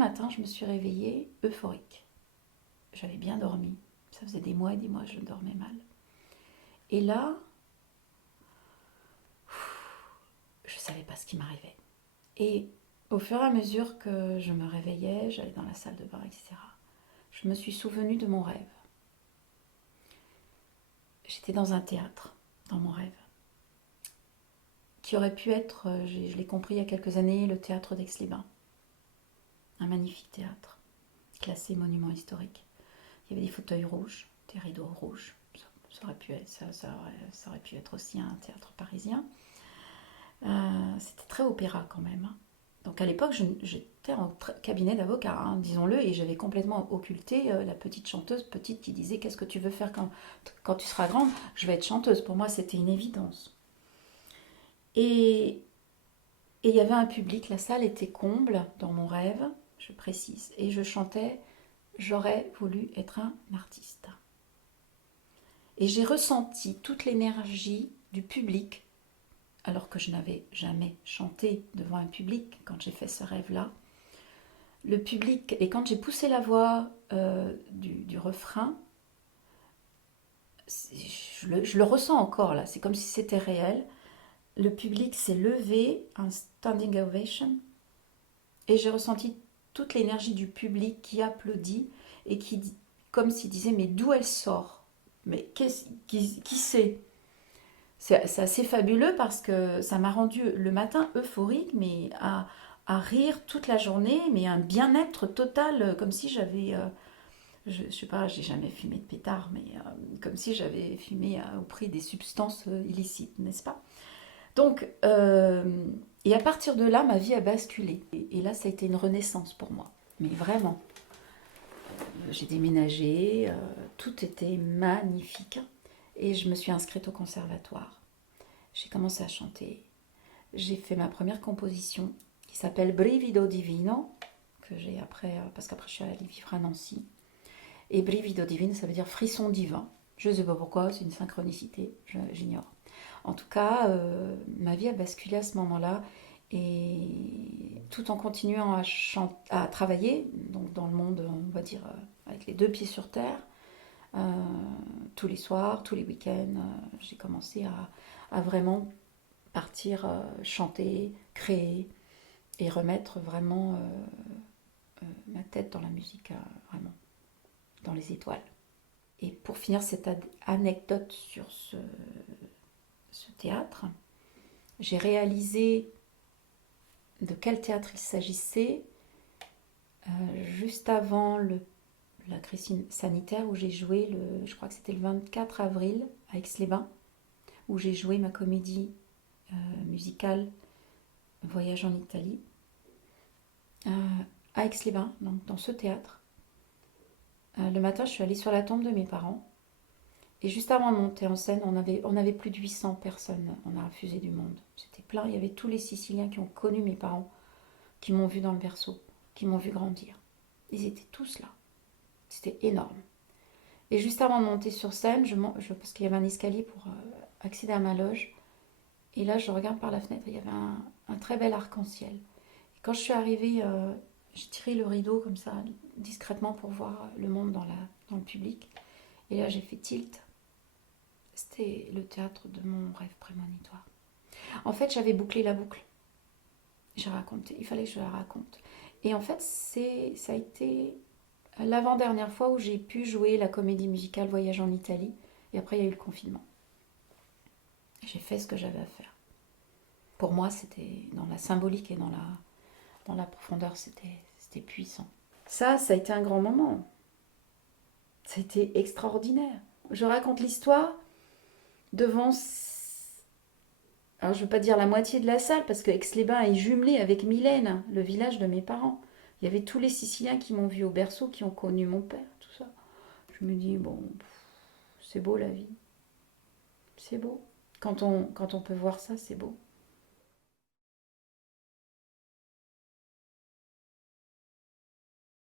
matin, je me suis réveillée euphorique. J'avais bien dormi. Ça faisait des mois et des mois que je dormais mal. Et là, je ne savais pas ce qui m'arrivait. Et au fur et à mesure que je me réveillais, j'allais dans la salle de bain, etc., je me suis souvenue de mon rêve. J'étais dans un théâtre, dans mon rêve, qui aurait pu être, je l'ai compris il y a quelques années, le théâtre d'Aix-les-Bains. Un magnifique théâtre, classé monument historique. Il y avait des fauteuils rouges, des rideaux rouges. Ça aurait pu être, ça aurait pu être aussi un théâtre parisien. C'était très opéra quand même. Donc à l'époque, j'étais en cabinet d'avocat, hein, disons-le, et j'avais complètement occulté la petite chanteuse, petite qui disait qu'est-ce que tu veux faire quand tu seras grande? Je vais être chanteuse. Pour moi, c'était une évidence. Et il y avait un public, la salle était comble dans mon rêve, je précise, et je chantais j'aurais voulu être un artiste. Et j'ai ressenti toute l'énergie du public, alors que je n'avais jamais chanté devant un public quand j'ai fait ce rêve-là. Le public, et quand j'ai poussé la voix du refrain, je le ressens encore là, c'est comme si c'était réel. Le public s'est levé, un standing ovation, et j'ai ressenti toute l'énergie du public qui applaudit et qui, comme s'il disait, mais d'où elle sort? Mais qui c'est? C'est assez fabuleux parce que ça m'a rendu le matin euphorique, mais à rire toute la journée, mais un bien-être total, comme si j'avais, je sais pas, j'ai jamais fumé de pétard, mais comme si j'avais fumé au prix des substances illicites, n'est-ce pas? Donc, et à partir de là, ma vie a basculé. Et là, ça a été une renaissance pour moi. Mais vraiment, j'ai déménagé, tout était magnifique. Et je me suis inscrite au conservatoire. J'ai commencé à chanter. J'ai fait ma première composition qui s'appelle Brivido Divino, que j'ai après, parce qu'après je suis allée vivre à Nancy. Et Brivido Divino, ça veut dire frisson divin. Je ne sais pas pourquoi, c'est une synchronicité, j'ignore. En tout cas, ma vie a basculé à ce moment-là, et tout en continuant à travailler, donc dans le monde, on va dire, avec les deux pieds sur terre, tous les soirs, tous les week-ends, j'ai commencé à vraiment partir chanter, créer et remettre vraiment ma tête dans la musique, vraiment, dans les étoiles. Et pour finir cette anecdote sur ce théâtre, j'ai réalisé de quel théâtre il s'agissait juste avant la crise sanitaire où j'ai joué, je crois que c'était le 24 avril à Aix-les-Bains, où j'ai joué ma comédie musicale Voyage en Italie, à Aix-les-Bains, donc dans ce théâtre. Le matin, je suis allée sur la tombe de mes parents. Et juste avant de monter en scène, on avait plus de 800 personnes. On a refusé du monde. C'était plein. Il y avait tous les Siciliens qui ont connu mes parents, qui m'ont vu dans le berceau, qui m'ont vu grandir. Ils étaient tous là. C'était énorme. Et juste avant de monter sur scène, parce qu'il y avait un escalier pour accéder à ma loge. Et là, je regarde par la fenêtre, il y avait un très bel arc-en-ciel. Et quand je suis arrivée, j'ai tiré le rideau comme ça, discrètement pour voir le monde dans le public. Et là, j'ai fait tilt. C'était le théâtre de mon rêve prémonitoire. En fait, j'avais bouclé la boucle. J'ai raconté, il fallait que je la raconte. Et en fait, ça a été l'avant-dernière fois où j'ai pu jouer la comédie musicale Voyage en Italie. Et après, il y a eu le confinement. J'ai fait ce que j'avais à faire. Pour moi, c'était dans la symbolique et dans la profondeur, c'était puissant. Ça a été un grand moment. Ça a été extraordinaire. Je raconte l'histoire devant, alors je ne veux pas dire la moitié de la salle, parce que Aix-les-Bains est jumelé avec Mylène, le village de mes parents. Il y avait tous les Siciliens qui m'ont vu au berceau, qui ont connu mon père, tout ça. Je me dis, bon, c'est beau la vie. C'est beau. Quand on peut voir ça, c'est beau.